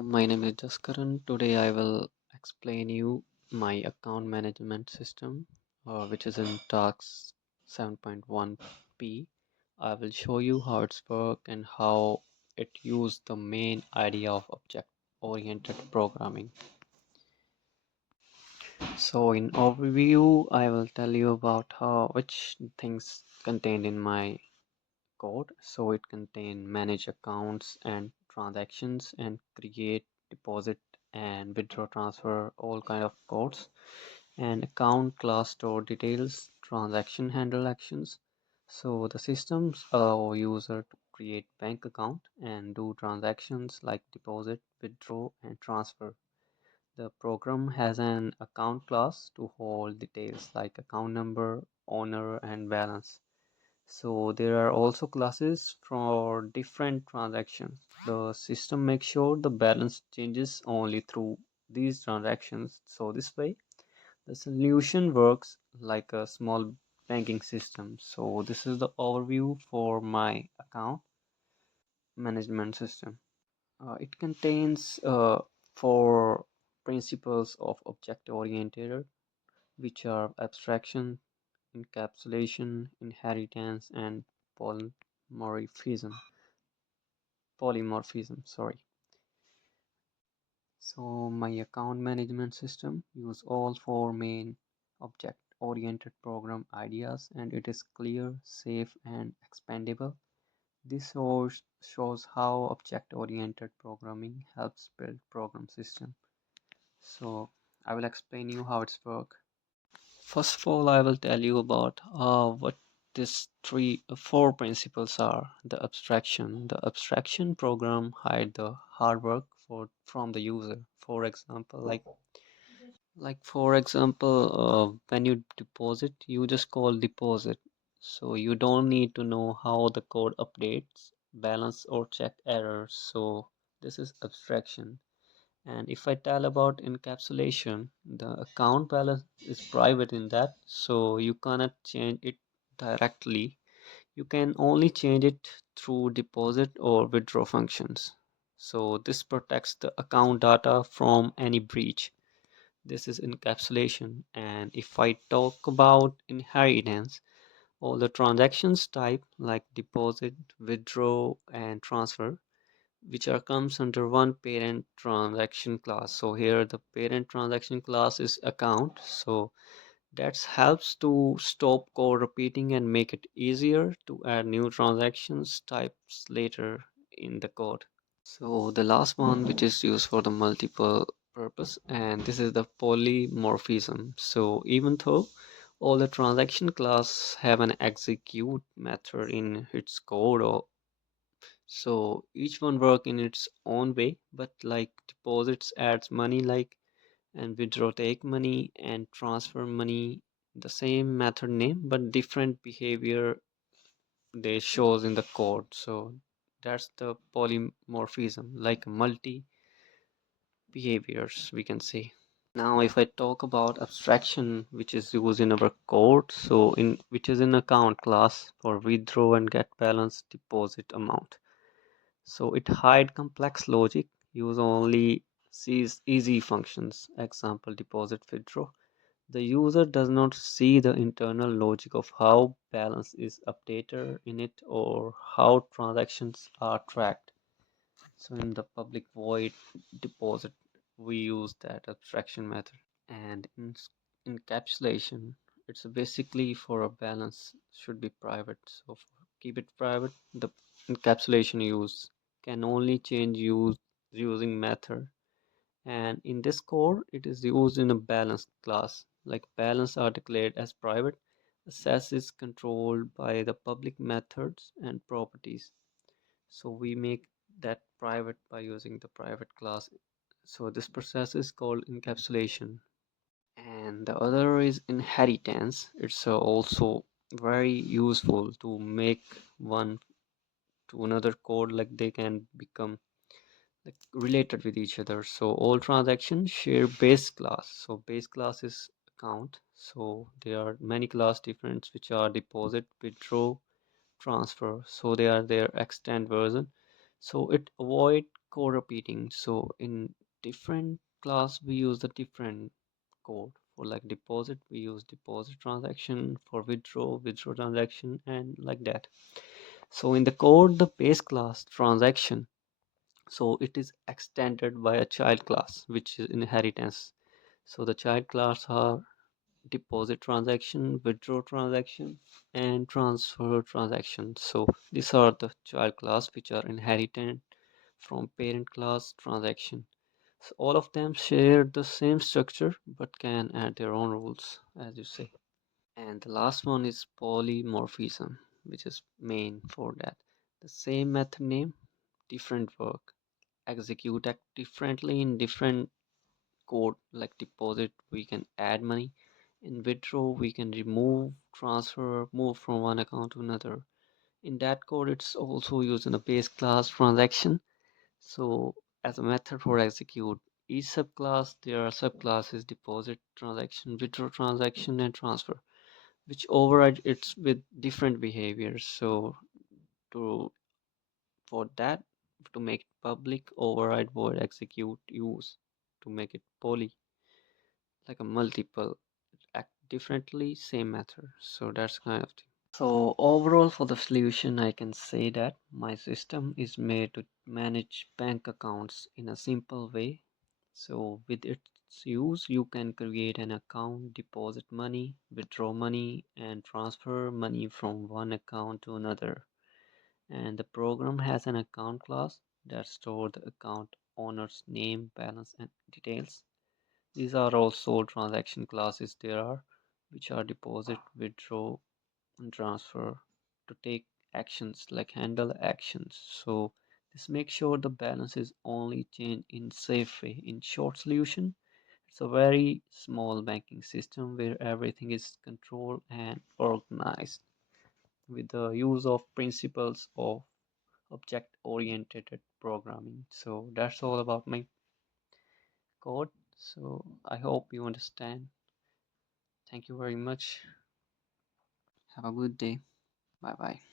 My name is Jaskaran. Today I will explain you my account management system, which is in Task 7.1p. I will show you how it's work and how it use the main idea of object-oriented programming. So in overview, I will tell you about how which things contained in my code. So it contain manage accounts and transactions and create deposit and withdraw transfer all kind of codes, and account class store details, transaction handle actions. So the systems allow user to create bank account and do transactions like deposit, withdraw and transfer. The program has an account class to hold details like account number, owner and balance. So there are also classes for different transactions. The system makes sure the balance changes only through these transactions. So this way, the solution works like a small banking system. So this is the overview for my account management system. It contains four principles of object-oriented, which are abstraction, encapsulation, inheritance, and polymorphism. Polymorphism, sorry. So my account management system use all four main object-oriented program ideas, and it is clear, safe, and expandable. This shows how object-oriented programming helps build program system. So I will explain you how it's work. First of all, I will tell you about what these four principles are. The abstraction. The abstraction program hide the hard work from the user. For example, when you deposit, you just call deposit. So you don't need to know how the code updates, balance or check errors. So this is abstraction. And if I tell about encapsulation, the account balance is private in that, so you cannot change it directly. You can only change it through deposit or withdraw functions. So this protects the account data from any breach. This is encapsulation. And if I talk about inheritance, all the transactions type like deposit, withdraw, and transfer, which are comes under one parent transaction class. So here the parent transaction class is account. So that helps to stop code repeating and make it easier to add new transactions types later in the code. So the last one, which is used for the multiple purpose, and this is the polymorphism. So even though all the transaction class have an execute method in its code, or so each one work in its own way, but like deposits adds money like, and withdraw take money, and transfer money the same method name but different behavior they shows in the code. So that's the polymorphism, like multi behaviors we can say. Now if I talk about abstraction, which is used in our code, so in which is in account class for withdraw and get balance deposit amount. So it hide complex logic, use only sees easy functions, example deposit withdraw. The user does not see the internal logic of how balance is updated in it or how transactions are tracked. So in the public void deposit, we use that abstraction method. And in encapsulation, it's basically for a balance should be private. So for keep it private, the encapsulation use can only change using method. And in this core, it is used in a balance class. Like balance are declared as private. Access is controlled by the public methods and properties. So we make that private by using the private class. So this process is called encapsulation. And the other is inheritance. It's also very useful to make one to another code, like they can become like related with each other. So all transactions share base class. So base class is account. So there are many class difference which are deposit, withdraw, transfer. So they are their extend version. So it avoid code repeating. So in different class we use the different code. For like deposit we use deposit transaction, for withdraw transaction, and like that. So in the code, the base class transaction, so it is extended by a child class which is inheritance. So the child class are deposit transaction, withdraw transaction, and transfer transaction. So these are the child class which are inherited from parent class transaction. So all of them share the same structure but can add their own rules, as you say. And the last one is polymorphism, which is main for that. The same method name, different work, execute act differently in different code. Like deposit we can add money, in withdraw we can remove, transfer, move from one account to another. In that code it's also used in a base class transaction. So as a method for execute each subclass, there are subclasses deposit transaction, withdraw transaction, and transfer, which override it's with different behaviors. So to for that, to make it public, override void execute use, to make it poly, like a multiple act differently, same method. So that's kind of thing. So overall for the solution, I can say that my system is made to manage bank accounts in a simple way. So with its use, you can create an account, deposit money, withdraw money, and transfer money from one account to another. And the program has an account class that stores the account owner's name, balance, and details. These are also transaction classes there are, which are deposit, withdraw, and transfer, to take actions like handle actions. So this makes sure the balance is only changed in safe way. In short solution, it's a very small banking system where everything is controlled and organized with the use of principles of object oriented programming. So that's all about my code. So I hope you understand. Thank you very much. Have a good day. Bye bye.